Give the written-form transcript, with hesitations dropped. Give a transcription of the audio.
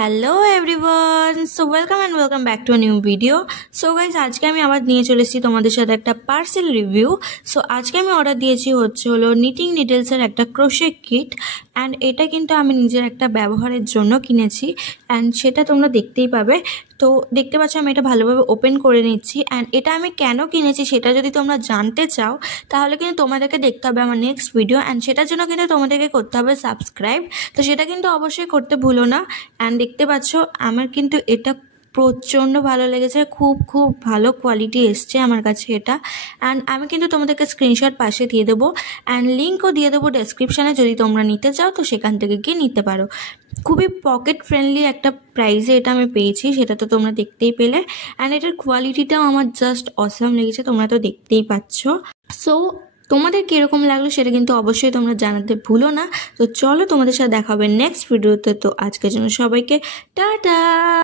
Hello everyone, so welcome and welcome back to a new video. So guys, আজকে আমি আবার নিয়ে চলে এসেছি তোমাদের সাথে একটা পার্সেল রিভিউ। সো আজকে আমি অর্ডার দিয়েছি হলো নিটিং নিডলসের একটা ক্রোশে কিট, অ্যান্ড এটা কিন্তু আমি নিজের একটা ব্যবহারের জন্য কিনেছি, অ্যান্ড সেটা তোমরা দেখতেই পাবে। তো দেখতে পাচ্ছ আমি এটা ভালোভাবে ওপেন করে নিচ্ছি, অ্যান্ড এটা আমি কেন কিনেছি সেটা যদি তোমরা জানতে চাও তাহলে কিন্তু তোমাদেরকে দেখতে হবে আমার নেক্সট ভিডিও, অ্যান্ড সেটার জন্য কিন্তু তোমাদেরকে করতে হবে সাবস্ক্রাইব। তো সেটা কিন্তু অবশ্যই করতে ভুলো না। অ্যান্ড দেখতে পাচ্ছ আমার কিন্তু এটা প্রচণ্ড ভালো লেগেছে, খুব খুব ভালো কোয়ালিটি এসছে আমার কাছে এটা। অ্যান্ড আমি কিন্তু তোমাদেরকে স্ক্রিনশট পাশে দিয়ে দেবো, অ্যান্ড লিঙ্কও দিয়ে দেবো ডেসক্রিপশানে, যদি তোমরা নিতে চাও তো সেখান থেকে গিয়ে নিতে পারো। খুবই পকেট ফ্রেন্ডলি একটা প্রাইসে এটা আমি পেয়েছি, সেটা তো তোমরা দেখতেই পেলে। অ্যান্ড এটার কোয়ালিটিটাও আমার জাস্ট অসাম লেগেছে, তোমরা তো দেখতেই পাচ্ছ। সো তোমাদের কীরকম লাগলো সেটা কিন্তু অবশ্যই তোমরা জানাতে ভুলো না। তো চলো, তোমাদের সাথে দেখা হবে নেক্সট ভিডিওতে। তো আজকের জন্য সবাইকে টাটা।